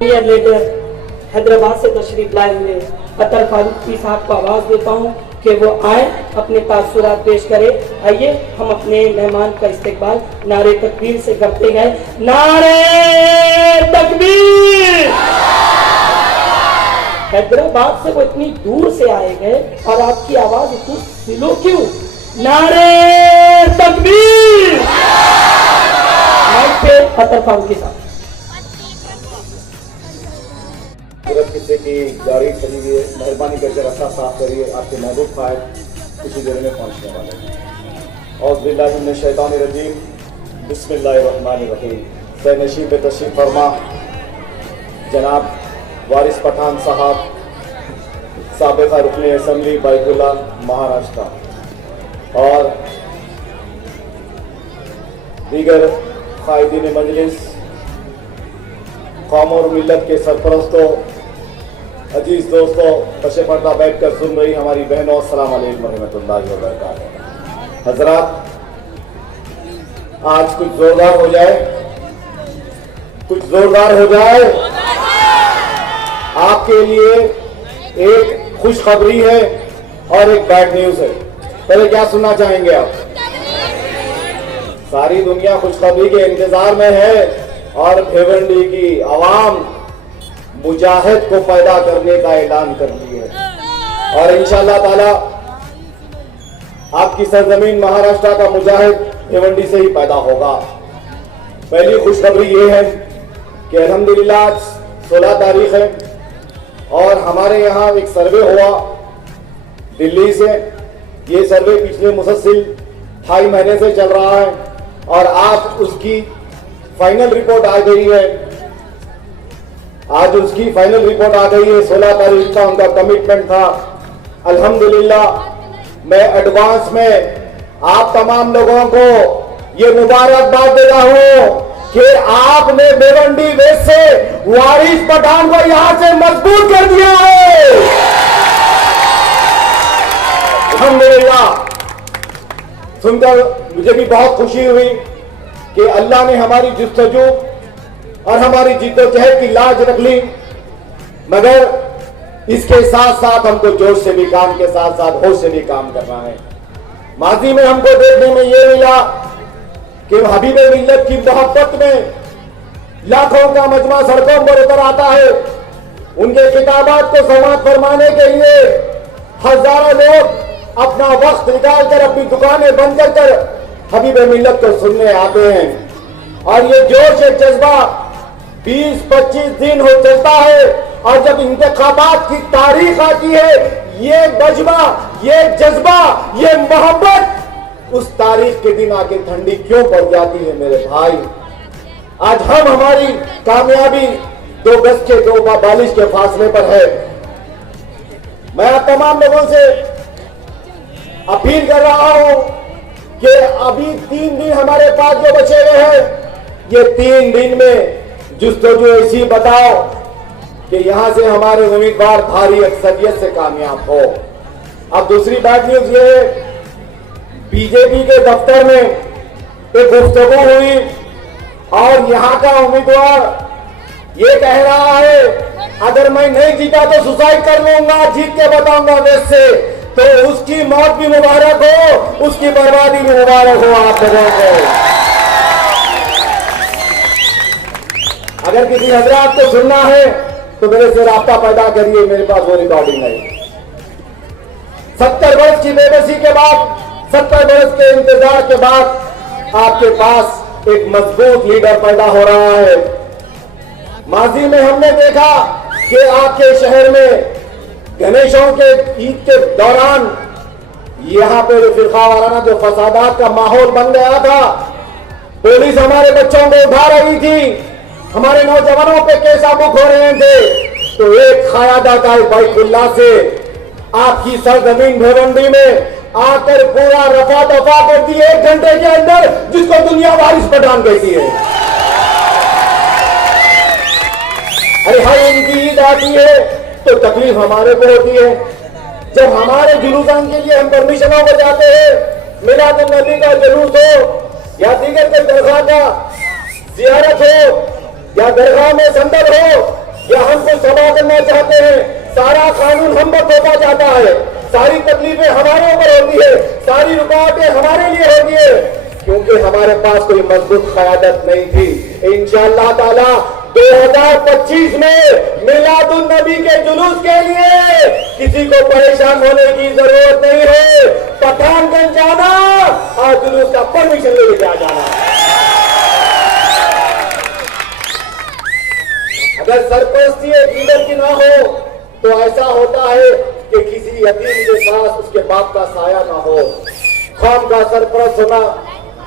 Leader Hyderabad से तशरीफ लाए हुए अतर फारूकी साहब को आवाज देता हूँ कि वो आए अपने तासुरात पेश करे। आइए हम अपने मेहमान का इस्तकबाल नारे तकबीर से करते हैं। नारे तकबीर। हैदराबाद से वो इतनी दूर से आए गए और आपकी आवाज इतनी स्लो क्यों? नारे तकबीर। माइक पे अतर फारूकी साहब। किसी की गाड़ी खड़ी हुई है, मेहरबानी करके रास्ता साफ करिए। आपके महबूब खाए कुछ देर में पहुंचने वाले हैं। और बिल्लाहि शैतान रजीम बिस्मिल्लाहिर्रहमानिर्रहीम। सैनशीन पे तशरीफ फरमा जनाब वारिस पठान साहब, साबिक़ा रुकन असम्बली बैतुल्ला महाराष्ट्र और दीगर कायदीन मजलिस, कौम और मिल्लत के सरपरस्तों, अजीज दोस्तों, पशे पर्दा बैठ कर सुन रही हमारी बहनों, अस्सलाम वालेकुम रहमतुल्लाहि व बरकातुहू। हजरात, आज कुछ जोरदार हो जाए, कुछ जोरदार हो जाए। आपके लिए एक खुशखबरी है और एक बैड न्यूज है। पहले क्या सुनना चाहेंगे आप? सारी दुनिया खुशखबरी के इंतजार में है और भिवंडी की आवाम मुजाहिद को पैदा करने का ऐलान कर लिया है और इंशाअल्लाह ताला आपकी सरजमीन महाराष्ट्र का मुजाहिद भिवंडी से ही पैदा होगा। पहली खुशखबरी ये है कि अल्हम्दुलिल्लाह 16 तारीख है और हमारे यहाँ एक सर्वे हुआ दिल्ली से। ये सर्वे पिछले मुसलसिल 2.5 महीने से चल रहा है और आज उसकी फाइनल रिपोर्ट आ गई है। आज उसकी फाइनल रिपोर्ट आ गई है। 16 तारीख का उनका कमिटमेंट था। अल्हम्दुलिल्लाह मैं एडवांस में आप तमाम लोगों को ये मुबारकबाद देता हूं कि आपने भिवंडी वेस्ट से वारिस पठान को यहां से मजबूत कर दिया है। अल्हम्दुलिल्लाह। सुनकर मुझे भी बहुत खुशी हुई कि अल्लाह ने हमारी जुस्तजू और हमारी जिद्दोजहद की लाज रख ली, मगर इसके साथ साथ हमको जोश से भी काम के साथ साथ होश से भी काम करना है। माजी में हमको देखने में ये मिला कि हबीब मिल्लत की मोहब्बत में लाखों का मजमा सड़कों पर उतर आता है। उनके किताबात को समाअत फरमाने के लिए हजारों लोग अपना वक्त निकालकर अपनी दुकानें बंद कर हबीब मिल्लत को सुनने आते हैं और ये जोश एक जज्बा 20-25 दिन हो चलता है और जब इंतखाबात की तारीख आती है ये बजमा, ये जज्बा, ये मोहब्बत उस तारीख के दिन आके ठंडी क्यों पड़ जाती है मेरे भाई। आज हम हमारी कामयाबी 2 गज के 2 बालिश के फासले पर है। मैं आप तमाम लोगों से अपील कर रहा हूं कि अभी 3 दिन हमारे पास जो बचे हुए हैं, ये 3 दिन में जुस्तजू ऐसी बताओ कि यहां से हमारे उम्मीदवार भारी अक्सरियत से कामयाब हो। अब दूसरी बैड न्यूज ये है, बीजेपी के दफ्तर में एक गुफ्तगू हुई और यहां का उम्मीदवार ये कह रहा है अगर मैं नहीं जीता तो सुसाइड कर लूंगा, जीत के बताऊंगा देश से। तो उसकी मौत भी मुबारक हो, उसकी बर्बादी भी मुबारक हो आप लोगों को। अगर किसी हजरात को सुनना है तो मेरे से राब्ता पैदा करिए, मेरे पास वो रिकॉर्डिंग है। 70 वर्ष की बेबसी के बाद, 70 वर्ष के इंतजार के बाद आपके पास एक मजबूत लीडर पैदा हो रहा है। माजी में हमने देखा कि आपके शहर में गणेशों के ईद के दौरान यहां पे फिरका वाराना जो फसादात का माहौल बन गया था, पुलिस हमारे बच्चों को उठा रही थी, हमारे नौजवानों पे केस आबुक हो रहे थे। तो एक खायादाता बैतुल्ला से आपकी सरजमीन भिवंडी में आकर पूरा रफा दफा कर दी 1 घंटे के अंदर, जिसको दुनिया वारिस पठान कहती है। अरे भाई, इनकी ईद आती है तो तकलीफ हमारे को होती है। जब हमारे जुलूसान के लिए हम परमिशनों पर जाते हैं, मिलाद नबी का जुलूस हो या दीगर के दरगाह का जियारत हो या दरगाह में संदल हो, बदलना चाहते हैं, सारा कानून हम पर थोपा जाता है, सारी तकलीफें हमारे ऊपर होती है, सारी रुकावटें हमारे लिए होती है, क्योंकि हमारे पास कोई मजबूत क़यादत नहीं थी। इंशाअल्लाह ताला 2025 में मिलादुन नबी के जुलूस के लिए किसी को परेशान होने की जरूरत नहीं है। पठानगंज जाना और जुलूस का परमिशन लेके आ जाना। अगर सरपरस्ती एक लीडर की ना हो तो ऐसा होता है कि किसी यतीम के पास उसके बाप का साया ना हो। कौम का सरपरस्त होना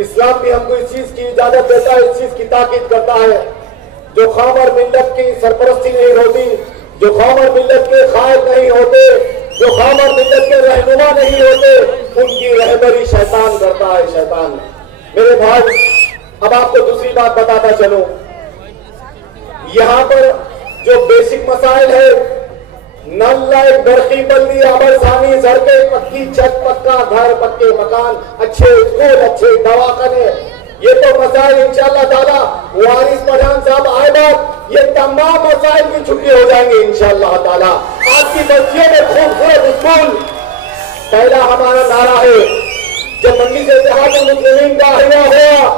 इस्लाम भी हमको इस चीज की इजाजत देता है, इस चीज की ताकीद करता है। जो कौम और मिल्लत की सरपरस्ती नहीं होती, जो कौम और मिल्लत के कायद नहीं होते, जो कौम और मिल्लत के रहनुमा नहीं होते, उनकी रहबरी शैतान करता है, शैतान। मेरे भाई, अब आपको दूसरी बात बताता चलूं, यहाँ पर जो बेसिक मसाइल है, नल लाइट, बरकी, बल्ली, आबरसानी, सड़कें, पक्की छत, पक्का घर, पक्के मकान, अच्छे स्कूल, अच्छे दवाखाने, ये तो मसाइल इंशाअल्लाह ताला वारिस पठान साहब आए बाद ये तमाम मसाइल की छुट्टी हो जाएंगे इंशाअल्लाह ताला। आपकी बच्चियों में खूबसूरत स्कूल, पहला हमारा नारा है जब मंडी से इत्तेहाद मुस्लिमीन का आहिया हुआ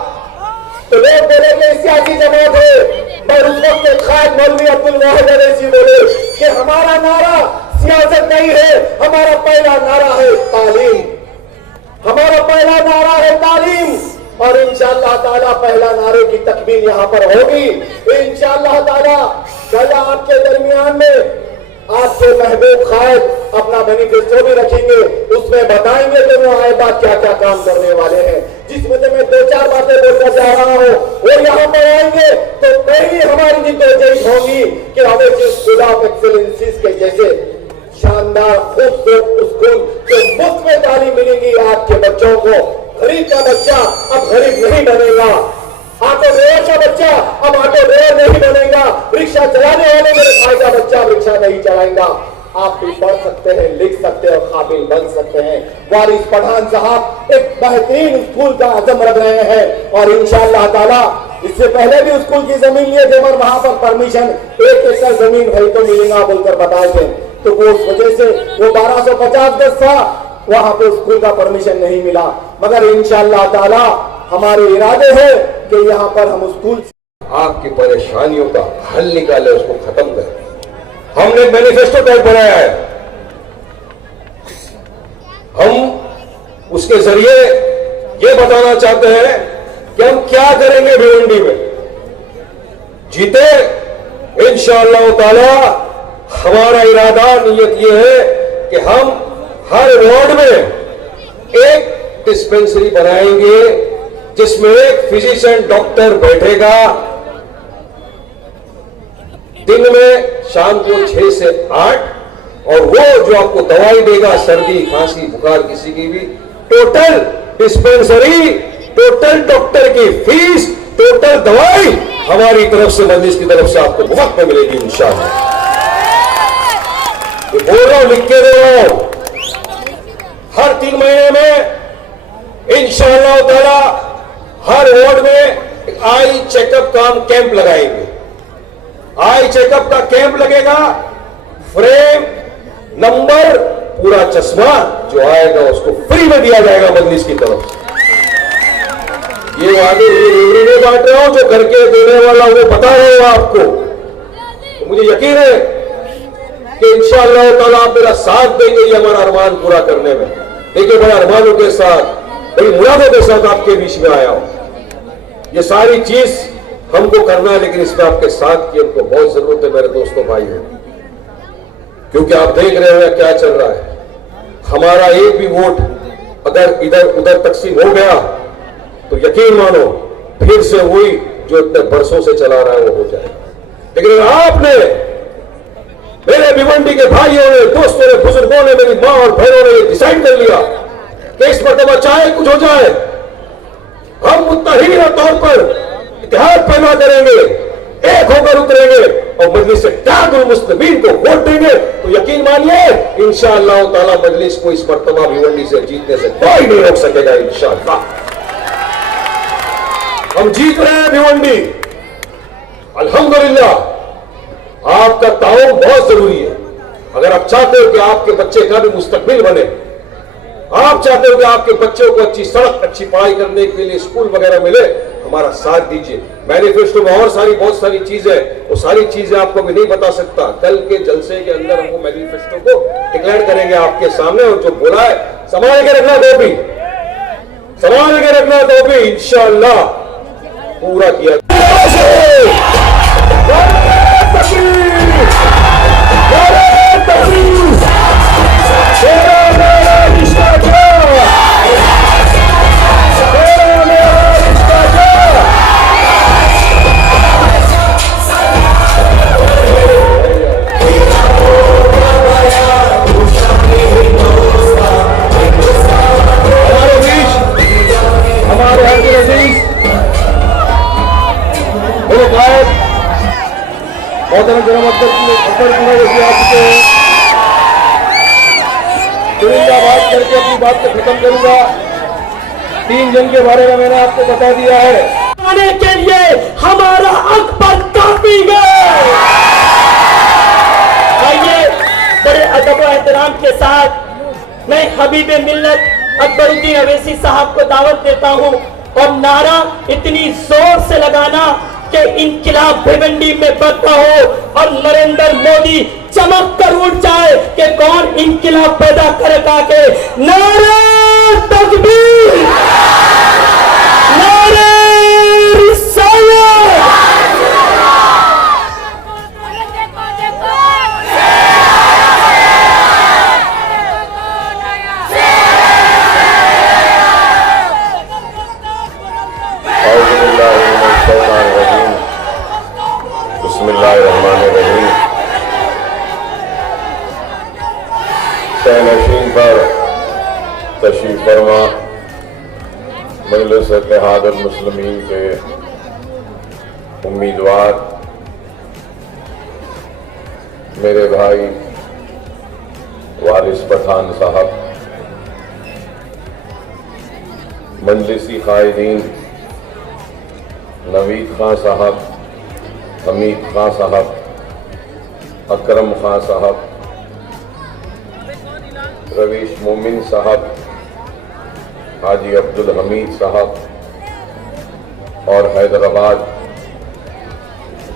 तो लोग बोले कि सियासी जमात है, पर उस वक्त के खाद मौलवी अब्दुल वाहिद अवैसी बोले कि हमारा नारा सियासत नहीं है, हमारा पहला नारा है तालीम, हमारा पहला नारा है तालीम। और इंशाअल्लाह ताला पहला नारे की तकमील यहाँ पर होगी इंशाअल्लाह ताला। कल आपके दरमियान में आपके महबूब कायद अपना मैनिफेस्टो भी रखेंगे, उसमें बताएंगे कि वो आए बाद क्या क्या काम करने वाले हैं। जिसमें से मैं 2-4 बातें बोलकर जा रहा हूँ, वो यहाँ पर आएंगे तो पहली हमारी जिद्दोजहद होगी कि हमें स्कूल ऑफ एक्सीलेंसीज के जैसे शानदार खूबसूरत स्कूल जो मुफ्त में तालीम मिलेगी आपके बच्चों को। गरीब का बच्चा अब गरीब नहीं बनेगा, ऑटो ड्राइवर का बच्चा अब ऑटो ड्राइवर नहीं बनेगा, रिक्शा चलाने वाले मेरे भाई का बच्चा रिक्शा नहीं चलाएगा। आप भी पढ़ सकते हैं, लिख सकते हैं और काबिल बन सकते हैं। वारिस पठान साहब एक बेहतरीन स्कूल का अज़म रख रहे हैं और इंशाअल्लाह ताला इससे पहले भी स्कूल की जमीन लिए थे मगर वहां पर परमिशन 1 एकड़ जमीन भाई तो मिलेगा बोलकर बताए थे, तो वो उस वजह से वो 1250 गज था, वहां पे स्कूल का परमिशन नहीं मिला। मगर इंशाअल्लाह ताला हमारे इरादे हैं कि यहाँ पर हम स्कूल आपकी परेशानियों का हल निकाले, उसको खत्म करें। हमने मैनिफेस्टो टाइप बनाया है, हम उसके जरिए ये बताना चाहते हैं कि हम क्या करेंगे भिवंडी में। जीते इंशाअल्लाह ताला, हमारा इरादा नियत ये है कि हम हर वार्ड में एक डिस्पेंसरी बनाएंगे जिसमें एक फिजिशियन डॉक्टर बैठेगा, दिन में शाम को 6 से 8, और वो जो आपको दवाई देगा, सर्दी खांसी बुखार किसी की भी, टोटल डिस्पेंसरी, टोटल डॉक्टर की फीस, टोटल दवाई हमारी तरफ से, मजलिस की तरफ से आपको मुफ्त में मिलेगी इंशाअल्लाह। बोल रहा हूं, लिख के दे रहा हूं, हर 3 महीने में इंशाअल्लाह ताला हर वार्ड में आई चेकअप का हम कैंप लगाएंगे। आई चेकअप का कैंप लगेगा, फ्रेम, नंबर, पूरा चश्मा जो आएगा उसको फ्री में दिया जाएगा मजलिस की तरफ से। ये वादे नहीं बांट रहा हूं, जो करके देने वाला वो बता रहे हो आपको, तो मुझे यकीन है कि इंशाअल्लाह ताला आप मेरा साथ देंगे ये हमारा अरमान पूरा करने में। देखिए बड़े अरमानों के साथ, बड़ी मुरादों के साथ आपके बीच में आया हूं। ये सारी चीज हमको करना है, लेकिन इसमें आपके साथ की हमको बहुत जरूरत है मेरे दोस्तों भाई हैं, क्योंकि आप देख रहे हैं क्या चल रहा है। हमारा एक भी वोट अगर इधर उधर तकसीम हो गया तो यकीन मानो फिर से वही जो इतने बरसों से चला रहा है वो हो जाएगा। लेकिन अगर आपने, मेरे भिवंडी के भाइयों ने, दोस्तों ने, बुजुर्गों ने, मेरी मां और बहनों ने डिसाइड कर लिया कि इस मरतबा चाहे कुछ हो जाए, हम मुत्तहीद तौर पर इत्तेहाद पैदा करेंगे, एक होकर उतरेंगे और मजलिस इत्तेहादुल मुस्लिमीन को वोट देंगे, तो यकीन मानिए इंशाअल्लाह ताला मजलिस को इस मरतबा भिवंडी से जीतने से कोई नहीं रोक सकेगा इंशाअल्लाह। हम जीत रहे हैं भिवंडी अल्हम्दुलिल्लाह। आपका ताउन बहुत जरूरी है। अगर आप चाहते हो कि आपके बच्चे का भी मुस्तकबिल बने, आप चाहते हो कि आपके बच्चों को अच्छी सड़क, अच्छी पढ़ाई करने के लिए स्कूल वगैरह मिले, हमारा साथ दीजिए। मैनिफेस्टो में और बहुत सारी चीजें, वो सारी चीजें आपको भी नहीं बता सकता। कल के जलसे के अंदर हम वो मैनिफेस्टो को डिक्लेयर करेंगे आपके सामने, और जो बोला है संभाल के रखना, तो भी संभाल के रखना, तो भी इंशाअल्लाह पूरा किया। बात करके अपनी बात को खत्म करूंगा। 3 जन के बारे में मैंने आपको बता दिया है। आने के लिए हमारा अकबर काफी है। आइए बड़े अदब व एहतराम के साथ मैं हबीब मिल्लत अकबरुद्दीन अवैसी साहब को दावत देता हूं, और नारा इतनी जोर से लगाना कि इनकिलाब भिवंडी में बरपा हो और नरेंद्र मोदी चमक कर उठ जाए कि कौन इनकिलाब पैदा करेगा। के नारे तकबीर, नारे रिसालत। बिस्मिल्लाहिर्रहमानिर्रहीम। सैनशीन पर तशरीफ फरमा मजलिस इत्तेहादुल मुस्लिमीन के उम्मीदवार मेरे भाई वारिस पठान साहब, मजलिसी कायदीन नवीद खां साहब, हमीद खां साहब, अकरम खां साहब, रवीश मोमिन साहब, हाजी अब्दुल हमीद साहब, और हैदराबाद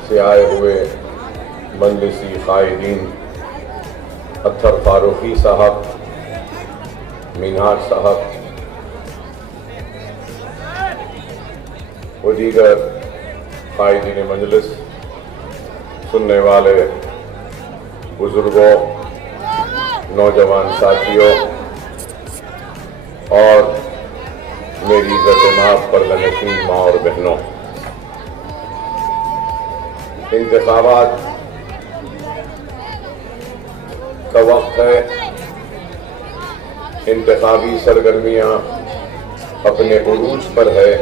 से आए हुए मजलिसी कायदीन अत्तर फारूकी साहब, मीनार साहब, व दीगर कायदीन मजलिस, सुनने वाले बुजुर्गों, नौजवान साथियों और मेरी इज़्ज़त-ए-माफ़ पर लनशीन माँ और बहनों, इंतखाबात का वक्त है। इंतखाबी सरगर्मियाँ अपने उरूज पर है,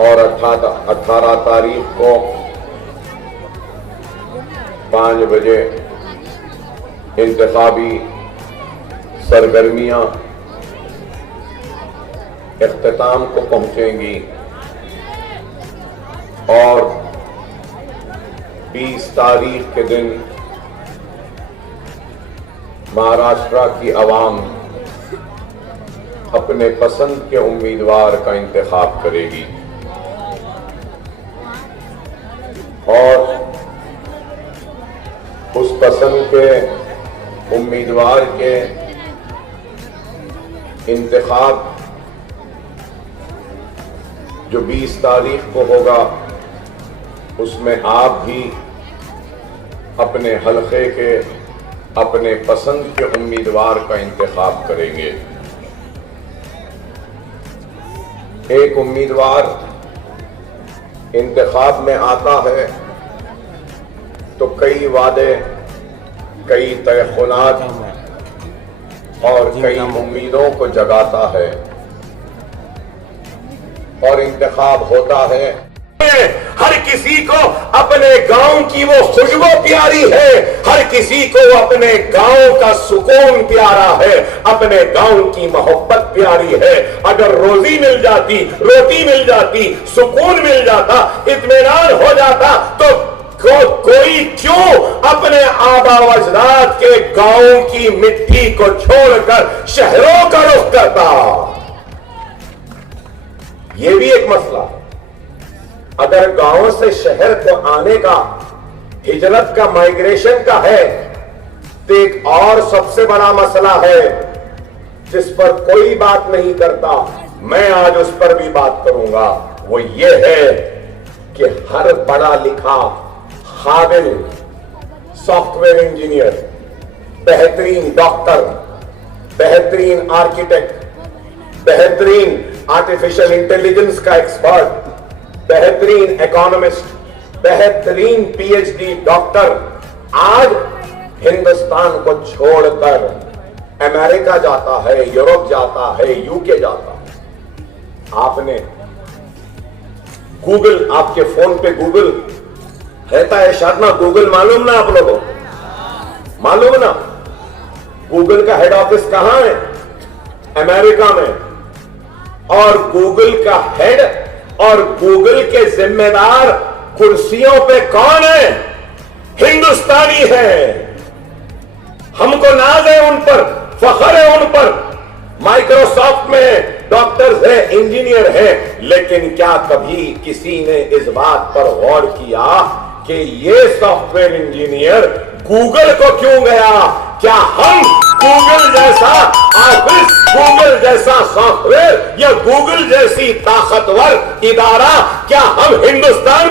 और 18 तारीख को 5 बजे इंतखाबी सरगर्मियां इख्तिताम को पहुंचेंगी, और 20 तारीख के दिन महाराष्ट्र की आवाम अपने पसंद के उम्मीदवार का इंतखाब करेगी, और उस पसंद के उम्मीदवार के इंतखाब जो 20 तारीख को होगा, उसमें आप भी अपने हलके के अपने पसंद के उम्मीदवार का इंतखाब करेंगे। एक उम्मीदवार इंतखाब में आता है तो कई वादे, कई तयखुनात और कई उम्मीदों को जगाता है, और इंतखाब होता है। हर किसी को अपने गांव की वो खुशबू प्यारी है, हर किसी को अपने गांव का सुकून प्यारा है, अपने गांव की मोहब्बत प्यारी है। अगर रोजी मिल जाती, रोटी मिल जाती, सुकून मिल जाता, इत्मीनान हो जाता, तो बाबा अजदाद के गांव की मिट्टी को छोड़कर शहरों का रुख करता। यह भी एक मसला है। अगर गांव से शहर को आने का, हिजरत का, माइग्रेशन का है, तो एक और सबसे बड़ा मसला है जिस पर कोई बात नहीं करता, मैं आज उस पर भी बात करूंगा। वो ये है कि हर पढ़ा लिखा काबिल सॉफ्टवेयर इंजीनियर, बेहतरीन डॉक्टर, बेहतरीन आर्किटेक्ट, बेहतरीन आर्टिफिशियल इंटेलिजेंस का एक्सपर्ट, बेहतरीन इकोनॉमिस्ट, बेहतरीन पीएचडी डॉक्टर आज हिंदुस्तान को छोड़कर अमेरिका जाता है, यूरोप जाता है, यूके जाता है। आपने गूगल, आपके फोन पे गूगल रहता है शायद ना, गूगल मालूम ना आप लोगों को? मालूम ना गूगल का हेड ऑफिस कहां है? अमेरिका में। और गूगल का हेड और गूगल के जिम्मेदार कुर्सियों पे कौन है? हिंदुस्तानी है। हमको नाज है उन पर, फख्र है उन पर। माइक्रोसॉफ्ट में डॉक्टर्स है, इंजीनियर है, लेकिन क्या कभी किसी ने इस बात पर गौर किया कि ये सॉफ्टवेयर इंजीनियर गूगल को क्यों गया? क्या हम गूगल जैसा ऑफिस, गूगल जैसा सॉफ्टवेयर या गूगल जैसी ताकतवर इदारा, क्या हम हिंदुस्तान